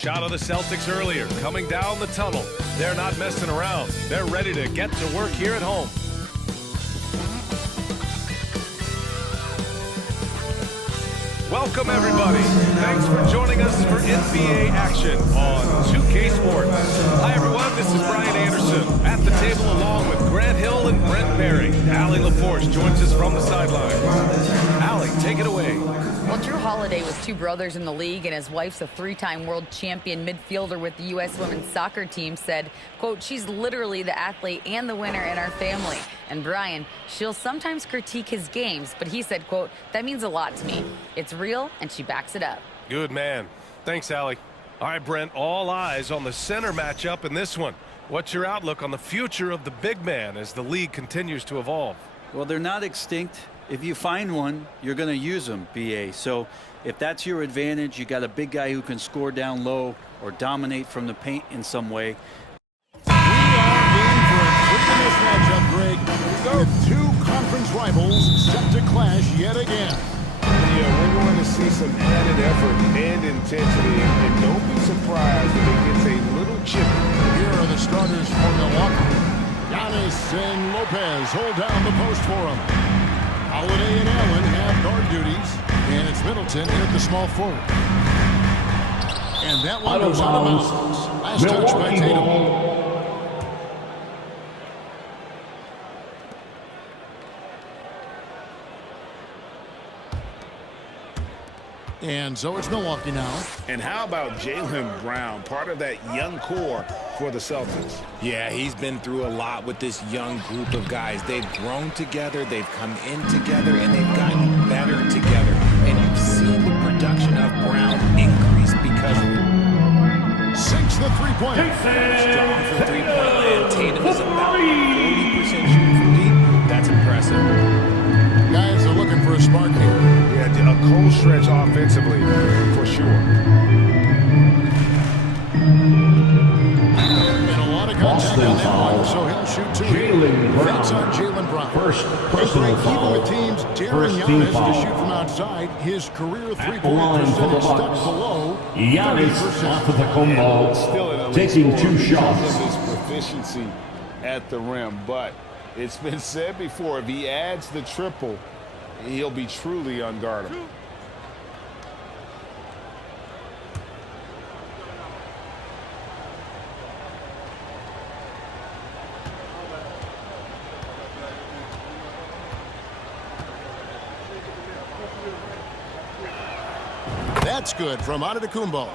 Shot of the Celtics earlier, coming down the tunnel. They're not messing around. They're ready to get to work here at home. Welcome, everybody. Thanks for joining us for NBA action on 2K Sports. Hi, everyone. This is Brian Anderson at the table along with Grant Hill and Brent Berry. Allie LaForce joins us from the sidelines. Allie, take it away. Well, Drew Holiday was two brothers in the league, and his wife's a three-time world champion midfielder with the U.S. women's soccer team, said, quote, she's literally the athlete and the winner in our family. And Brian, she'll sometimes critique his games, but he said, quote, that means a lot to me. It's real, and she backs it up. Good man. Thanks, Allie. All right, Brent, all eyes on the center matchup in this one. What's your outlook on the future of the big man as the league continues to evolve? Well, they're not extinct. If you find one, you're going to use them, BA. So if that's your advantage, you got a big guy who can score down low or dominate from the paint in some way. We are in for a tremendous matchup, Greg, with two conference rivals set to clash yet again. Yeah, we're going to see some added effort and intensity, and don't be surprised if it gets a little chippy. Here are the starters for Milwaukee. Giannis and Lopez hold down the post for him. Holiday and Allen have guard duties, and it's Middleton at the small forward. And that one goes out of bounds. Last touch by Tatum. And so it's Milwaukee now. And how about Jaylen Brown, part of that young core for the Celtics? Yeah, he's been through a lot with this young group of guys. They've grown together, they've come in together, and they've gotten better together. And you've seen the production of Brown increase because of it. Sinks the three-pointer. Strong from three-point land. Tatum is about 40% shooting from deep. That's impressive. Guys are looking for a spark here. Yeah, a cold stretch offensively, for sure. And a lot of contact on that one, so he'll shoot two. That's on Jaylen Brown. First personal foul. Even with teams daring Giannis to shoot from outside, his career three-point percentage stuck below Giannis 30%. Antetokounmpo taking two shots. His proficiency at the rim, but it's been said before, if he adds the triple, he'll be truly unguardable. That's good from Antetokounmpo.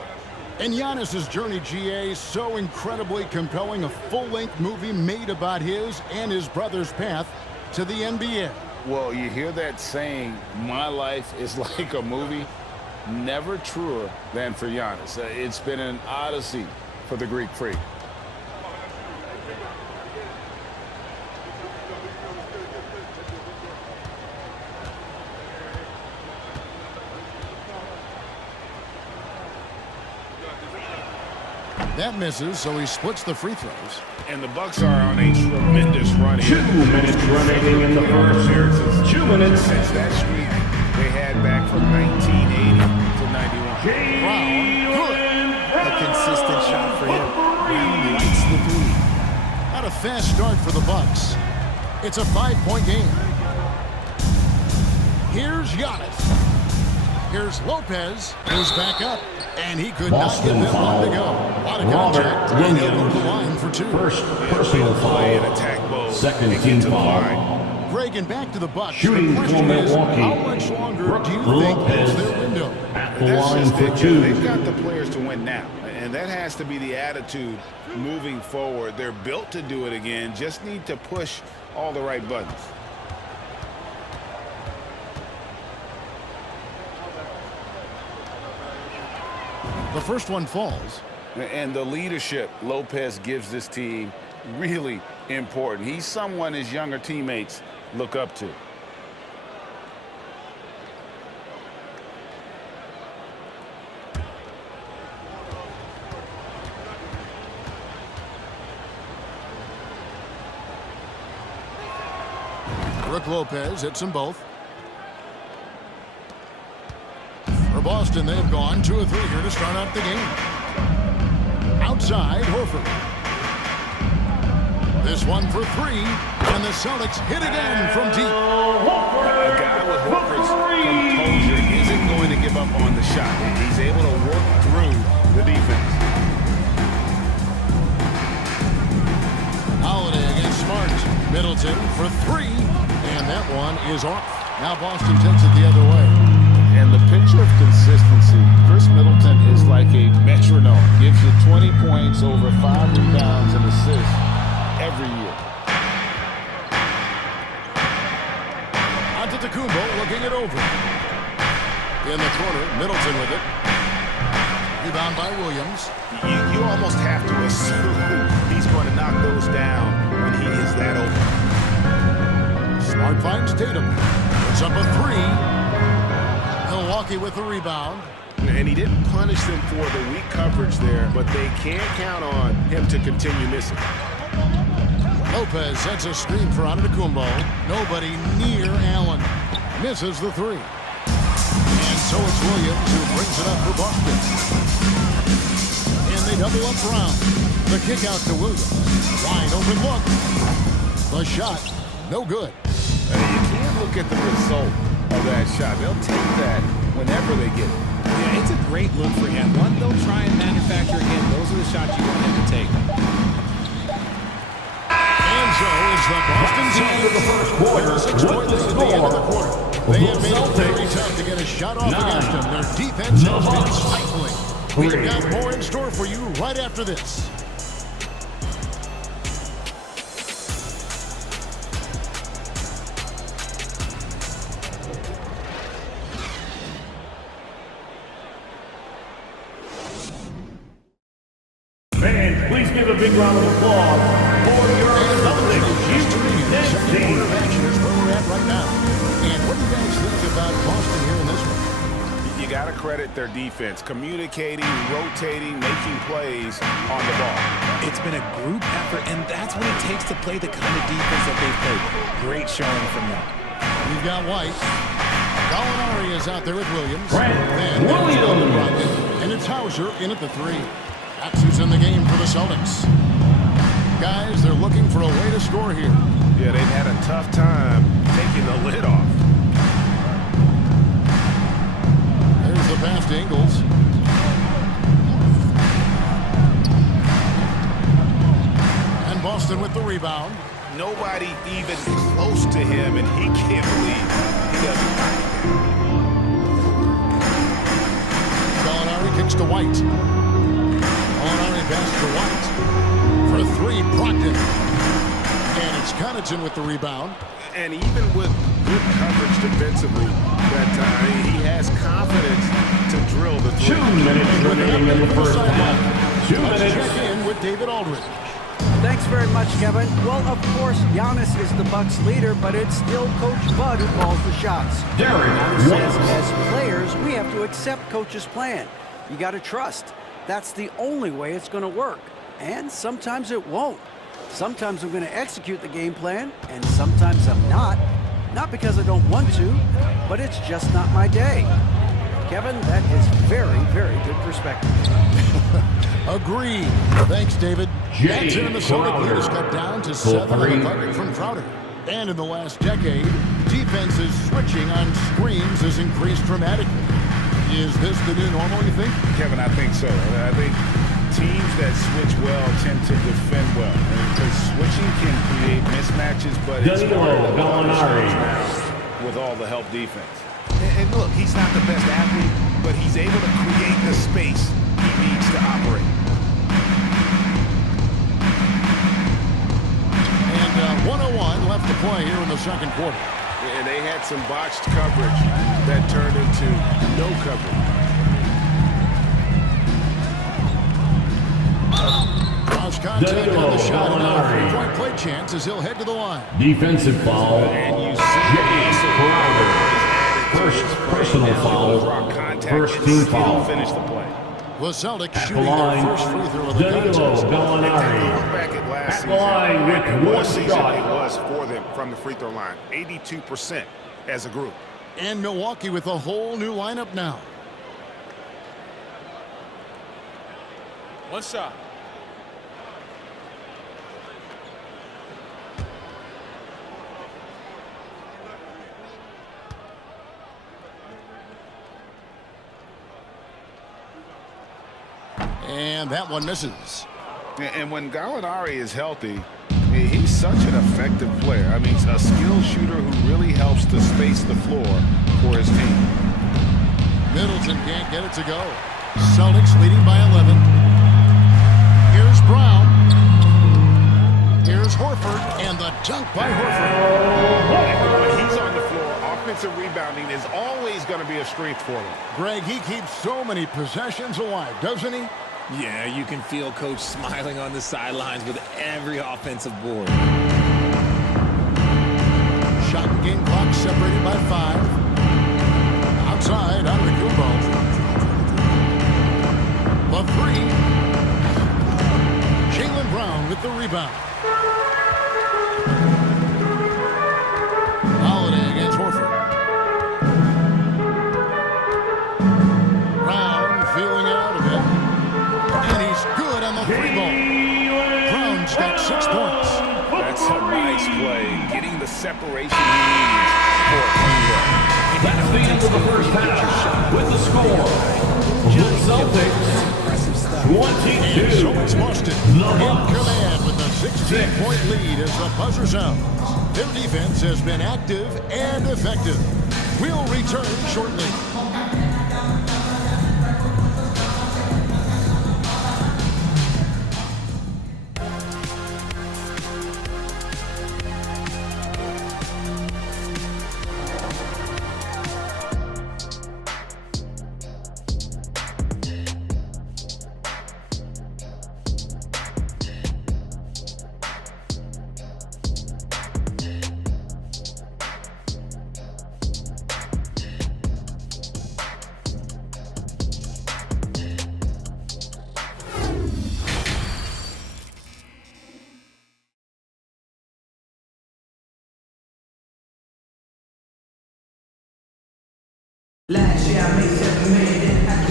And Giannis's journey, GA, so incredibly compelling. A full-length movie made about his and his brother's path to the NBA. Well, you hear that saying, my life is like a movie. Never truer than for Giannis. It's been an odyssey for the Greek freak. That misses, so he splits the free throws. And the Bucks are on a tremendous run here. 2 minutes remaining in the first. 2 minutes. Since that streak they had back from 1980 to 91. Brown, good. A consistent shot for him. Brown lights the three. Not a fast start for the Bucks. It's a 5-point game. Here's Giannis. Here's Lopez, who's back up, and he could Boston not get that one to go. A lot of contact, and he'll go to the line for two. First personal Play and foul. attack mode. Second They get team to the foul. line. Greg, and back to the Bucks. Shooting the for question is, Milwaukee. how much longer Brook do you Lopez think is their window? at the That's line just for it. two. They've got the players to win now, and that has to be the attitude moving forward. They're built to do it again, just need to push all the right buttons. The first one falls. And the leadership Lopez gives this team really important. He's someone his younger teammates look up to. Brook Lopez hits them both. For Boston, they've gone 2 of 3 here to start out the game. outside, Horford. This one for three, and the Celtics hit again from deep. A guy with Horford's composure isn't going to give up on the shot. He's able to work through the defense. Holiday against Smart. Middleton for three, and that one is off. Now Boston takes it the other way. And the picture of consistency, Chris Middleton is like a metronome. Gives you 20 points, over 5 rebounds and assists every year. Antetokounmpo looking it over. In the corner, Middleton with it. Rebound by Williams. You almost have to assume he's going to knock those down when he is that open. Smart finds Tatum. It's up a three. Milwaukee with the rebound. And he didn't punish them for the weak coverage there, but they can't count on him to continue missing. Lopez sets a screen for Antetokounmpo. Nobody near Allen. Misses the three. And so it's Williams who brings it up for Boston. And they double up Brown. The kick out to Williams. Wide open look. The shot, no good. You can't look at the result of that shot. They'll take that whenever they get it. Yeah, it's a great look for him. One they'll try and manufacture again. Those are the shots you want him to take. And so it's the Boston Celtics. The first quarter, 6 points at the end of the quarter. They have made it very tough to get a shot off against them. Their defense has been stifling. We've got more in store for you right after this. Fans, please give a big round of applause for your Celtics. Second quarter of action is where we're at right now. And what do you guys think about Boston here in this one? You got to credit their defense, communicating, rotating, making plays on the ball. It's been a group effort, and that's what it takes to play the kind of defense that they've played. Great showing from them. We've got White. Gallinari is out there with Williams. Grant Williams. And it's Hauser in at the three. That's who's in the game for the Celtics. Guys, they're looking for a way to score here. Yeah, they've had a tough time taking the lid off. There's the pass to Ingles. And Boston with the rebound. Nobody even close to him, and he can't believe he doesn't knock it down. Gallinari kicks to White. Gallinari pass to White. For a three, Brogdon. And it's Connaughton with the rebound. And even with good coverage defensively that time, he has confidence to drill the three. 2 minutes remaining in the first half. 2 Let's minutes. check in with David Aldridge. Thanks very much, Kevin. Well, of course, Giannis is the Bucks leader, but it's still Coach Bud who calls the shots. Derek Says White. as players, we have to accept Coach's plan. You got to trust. That's the only way it's going to work. And sometimes it won't. Sometimes I'm going to execute the game plan, and sometimes I'm not. Not because I don't want to, but it's just not my day. Kevin, that is very, very good perspective. Agreed. Thanks, David. That's in the Celtic lead has cut down to 7 on the target from Crowder. And in the last decade, defenses switching on screens has increased dramatically. Is this the new normal, you think? Kevin, I think so. I think teams that switch well tend to defend well. Because switching can create mismatches, but it's hard to Gallinari now with all the help defense. And look, he's not the best athlete, but he's able to create the space he needs to operate. And 101 left to play here in the second quarter. And they had some botched coverage that turned into no coverage. Cross contact on the shot. And now a three-point play chance as he'll head to the line. Defensive foul. And you James see Crowder. First personal foul. First team foul. Finish the play. The Celtics At the shooting their line, first free throw of the Danilo contest. Gallinari. Back at last At the line with season, one what season shot. it was for them from the free throw line. 82% as a group. And Milwaukee with a whole new lineup now. One shot. And that one misses. And when Gallinari is healthy, he's such an effective player. I mean, a skilled shooter who really helps to space the floor for his team. Middleton can't get it to go. Celtics leading by 11. Here's Brown. Here's Horford, and the dunk by Horford. When he's on the floor, offensive rebounding is always going to be a strength for him. Greg, he keeps so many possessions alive, doesn't he? Yeah, you can feel Coach smiling on the sidelines with every offensive board. Shot and game clock separated by 5. Outside, out of the Kumbo. The 3. Jaylen Brown with the rebound. Holiday against Horford. Brown feeling out of it. And he's good on the 3 ball. Brown's got 6 points. That's a nice play, getting the separation he needs for a clean run. That's the end of the first half with the score. The Celtics 22. And so it's Boston in command with a 16-point lead as the buzzer sounds. Their defense has been active and effective. We'll return shortly.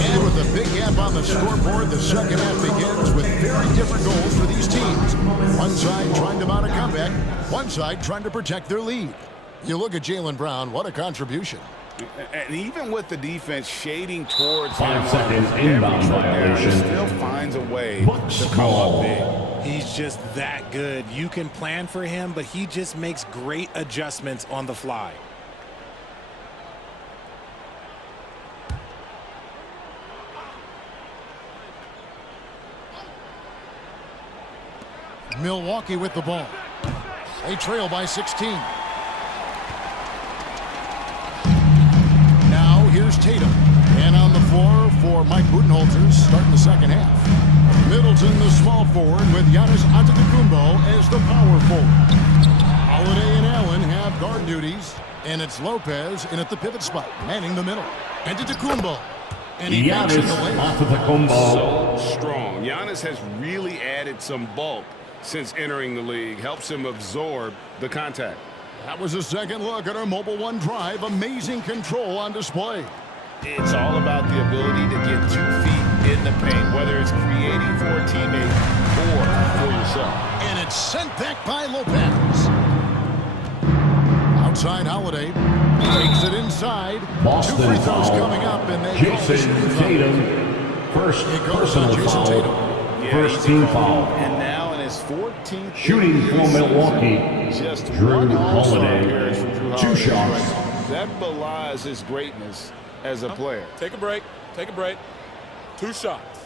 And with a big gap on the scoreboard, the second half begins with very different goals for these teams. One side trying to mount a comeback, one side trying to protect their lead. You look at Jaylen Brown, what a contribution. And even with the defense shading towards 5 seconds inbound violation. He still finds a way to come up big. He's just that good. You can plan for him, but he just makes great adjustments on the fly. Milwaukee with the ball. They trail by 16. Now here's Tatum. And on the floor for Mike Budenholzer starting the second half. Middleton, the small forward, with Giannis Antetokounmpo as the power forward. Holiday and Allen have guard duties. And it's Lopez in at the pivot spot, manning the middle. Antetokounmpo. And he banks in the lane. So strong. Giannis has really added some bulk since entering the league. Helps him absorb the contact. That was a second look at our Mobile One drive. Amazing control on display. It's all about the ability to get 2 feet in the paint, whether it's creating for a teammate or for yourself. And it's sent back by Lopez. Outside Holiday. Takes it inside. Boston 2 free throws foul. coming up, and they Jason Tatum. First personal foul. First team foul. And now in his 14th Shooting for Milwaukee, just Drew one All-Star Holiday. appearance from Drew 2 Holiday. shots. That belies his greatness as a player. Take a break. Take a break. 2 shots.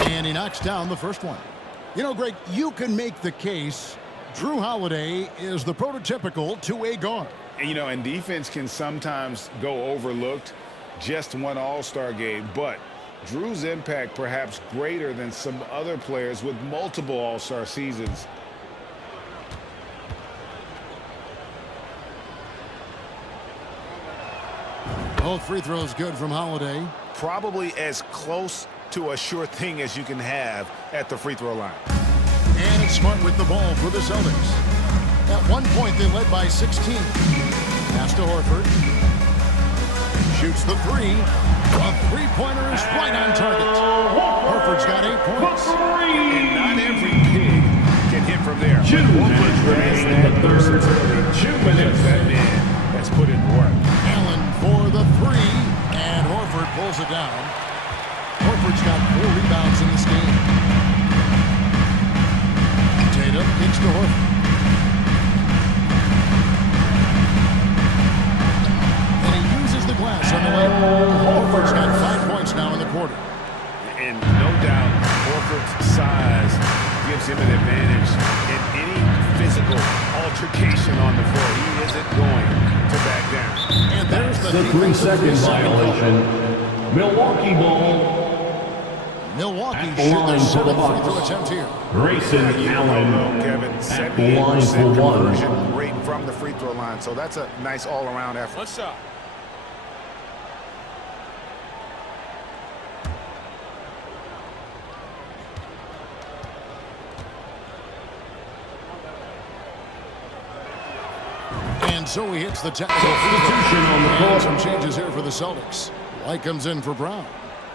And he knocks down the first one. You know, Greg, you can make the case Drew Holiday is the prototypical two-way guard. And, you know, and defense can sometimes go overlooked. Just one All-Star game, but Drew's impact perhaps greater than some other players with multiple All-Star seasons. Both free throws good from Holiday. Probably as close to a sure thing as you can have at the free throw line. And it's Smart with the ball for the Celtics. At one point, they led by 16. Pass to Horford. Shoots the 3. A three-pointer is right on target. Horford's got 8 points. And not every pig can hit from there. 2 minutes remaining in the third. 2 minutes. That man has put in work. Allen for the 3, and Horford pulls it down. Horford's got 4 rebounds in this game. Tatum kicks to Horford. And he uses the glass on the way. Horford's got 5 points now in the quarter. And no doubt, Horford's size gives him an advantage in any physical altercation on the floor. He isn't going to back down. And there's The 3-second violation. Milwaukee ball. Milwaukee At the shoot line their for the 7th free throw Bucks. attempt here. Grayson Allen Kevin, at the line for 78% 1. conversion rate from the free throw line. So that's a nice all-around effort. One shot. And so he hits the technical free Substitution on the throw. court. And some changes here for the Celtics. White comes in for Brown.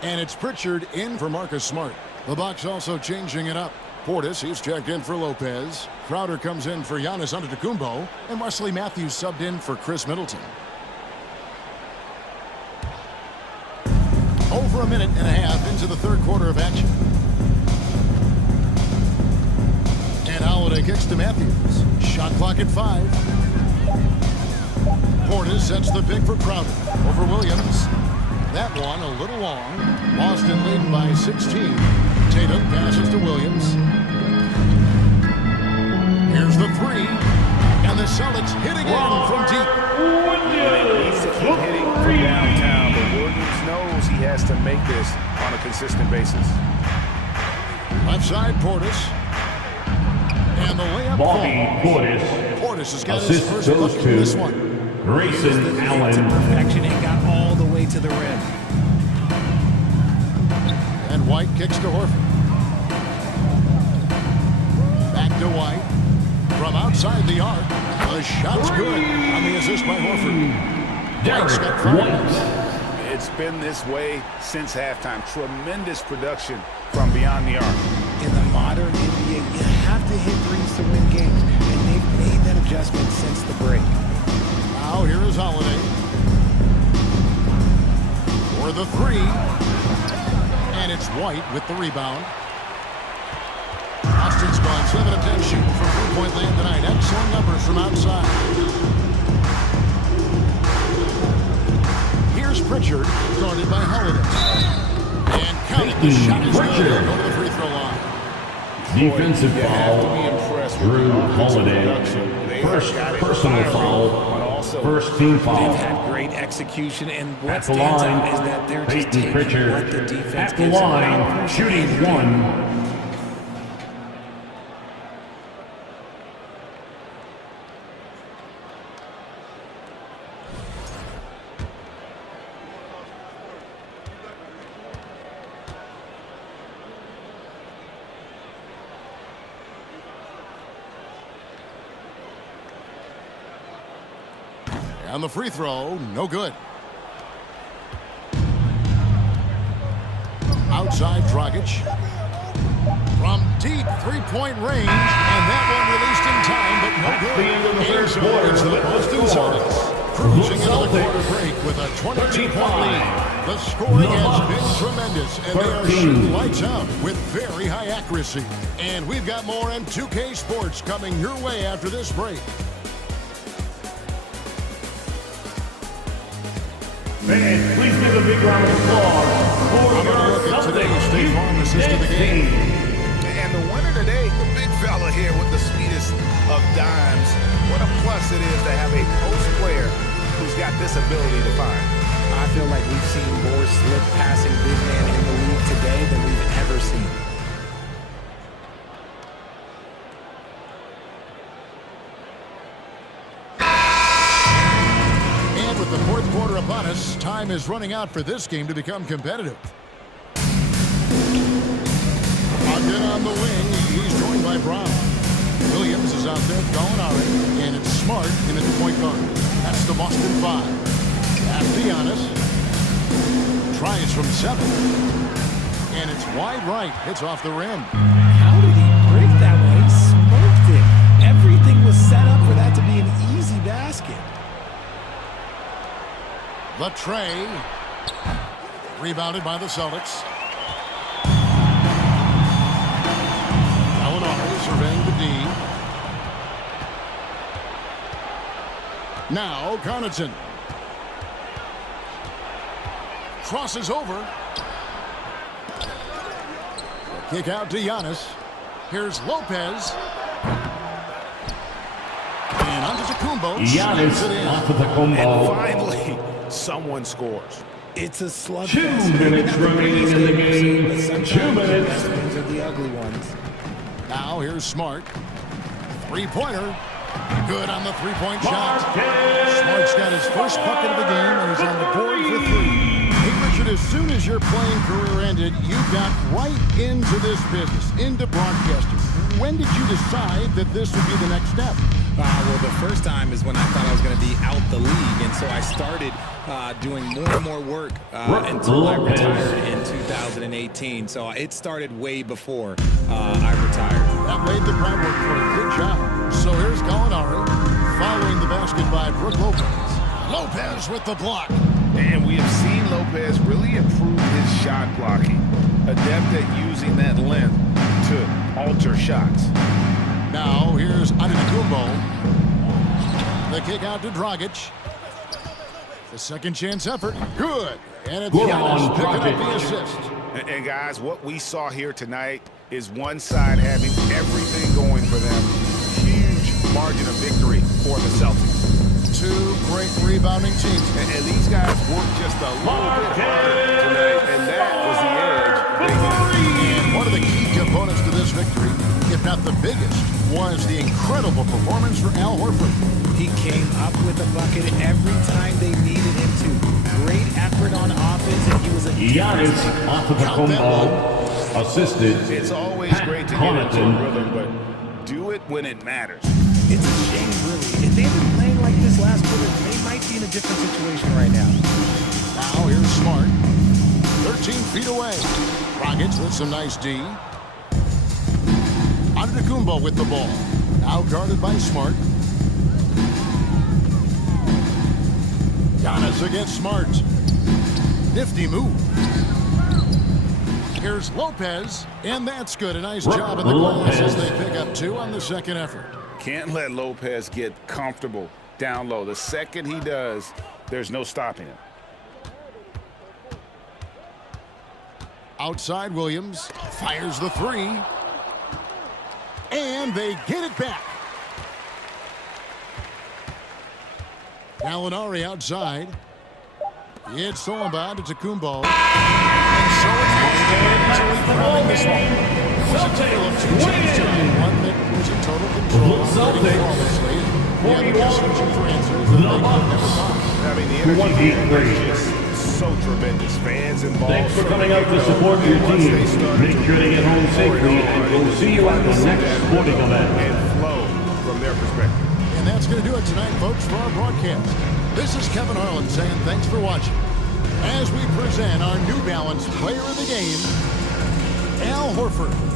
And it's Pritchard in for Marcus Smart. The Bucks also changing it up. Portis, he's checked in for Lopez. Crowder comes in for Giannis Antetokounmpo. And Wesley Matthews subbed in for Chris Middleton. Over a minute and a half into the third quarter of action. And Holiday kicks to Matthews. Shot clock at 5. Portis sets the pick for Crowder over Williams. That one a little long. Boston leading by 16. Tatum passes to Williams. Here's the 3. And the Celtics hit again from deep. He needs to keep hitting from downtown, but Williams knows he has to make this on a consistent basis. Left side, Portis. And the layup Bobby falls. Portis. Portis has got his Assist first goes bucket in this to one. Grayson To Allen. perfection and got all the way to the rim. And White kicks to Horford. Back to White. From outside the arc. The shot's good on the assist by Horford. White's got 5. White. It's been this way since halftime. Tremendous production from beyond the arc. In the modern NBA, you have to hit threes to win games, and they've made that adjustment since the break. Now here is Holiday. For the 3. And it's White with the rebound. Austin's gone 7 of 10 shooting from three-point land tonight. Excellent numbers from outside. Here's Pritchard, guarded by Holiday. And counting the shot is good. Go to the free throw line. Defensive You have to be foul. impressed with Drew the offensive Holiday. production. They First got it personal firing, foul. but also First team They've foul. had great execution, and what At the stands line, out is that they're just Peyton taking Pritchard. what the defense At the gives them. line, shooting 1. And the free throw, no good. Outside Dragic. From deep three-point range. And that one released in time, but no good. The end of the And first so quarter, it's the the Boston score. Celtics cruising into the Celtics, quarter break with a 22-point 35. lead. The scoring The has Bucks, been tremendous, and they are 13. shooting lights out with very high accuracy. And we've got more on 2K Sports coming your way after this break. Fans, please give a big round of applause for I'm going to look at today's State Farm assist of the game. And the winner today, the big fella here with the sweetest of dimes. What a plus it is to have a post player who's got this ability to find. I feel like we've seen more slick passing big man in the league today than we've ever seen. And with the fourth quarter upon us, time is running out for this game to become competitive. Ogden on the wing. He's joined by Brown. Williams is out there going already. And it's Smart in at the point guard. That's the Boston 5. That's Giannis. Tries from 7. And it's wide right. Hits off the rim. How did he break that way? He smoked it. Trey. Rebounded by the Celtics. Gallinari surveying the D. Now Connaughton. Crosses over. Kick out to Giannis. Here's Lopez. And onto Tacumbo. Giannis onto the combo. And finally, someone scores. It's a slugfest. 2 minutes remaining in the game. 2 minutes. These are the ugly ones. Now here's Smart. Three-pointer. Good on the three-point shot. Smart's got his first bucket of the game, and he's on the board for 3. Hey, Richard, as soon as your playing career ended, you got right into this business, into broadcasting. When did you decide that this would be the next step? Well, the first time is when I thought I was going to be out the league, and so I started doing more and more work until I retired in 2018. So it started way before I retired. That laid the groundwork for a good job. So here's Gallinari, following the basket by Brook Lopez. Lopez with the block. And we have seen Lopez really improve his shot blocking. Adept at using that length to alter shots. Now here's Antetokounmpo. The kick out to Dragic. The second chance effort. Good. And it's Giannis picking up the assist. And guys, what we saw here tonight is one side having everything going for them. Huge margin of victory for the Celtics. 2 great rebounding teams. And these guys worked just a little bit harder tonight, and that was the edge they needed. And one of the key components to this victory, if not the biggest, was the incredible performance for Al Horford. He came up with a bucket every time they needed him to. Great effort on offense, and he was a Giannis onto the combo. Assisted. It's always great to get into a rhythm, but do it when it matters. It's a shame, really. If they had been playing like this last quarter, they might be in a different situation right now. Now here's Smart. 13 feet away. Rockets with some nice D. Antetokounmpo with the ball. Now guarded by Smart. Giannis against Smart. Nifty move. Here's Lopez, and that's good. A nice job in the glass as they pick up 2 on the second effort. Can't let Lopez get comfortable down low. The second he does, there's no stopping him. Outside Williams fires the 3. And they get it back. Gallinari outside. It's Solomon to Tacumbo. And so it's easily this one. It was a tale of 2 changes tonight. One that was in total control. Flawlessly. The other just searching for answers that they could never find. I mean, the energy is just so tremendous. Fans involved. Thanks for coming out to support your team. Make sure to get home safely, and we'll see you at the next sporting event. And flow from their perspective. And that's going to do it tonight, folks, for our broadcast. This is Kevin Harlan saying thanks for watching. As we present our New Balance Player of the Game, Al Horford.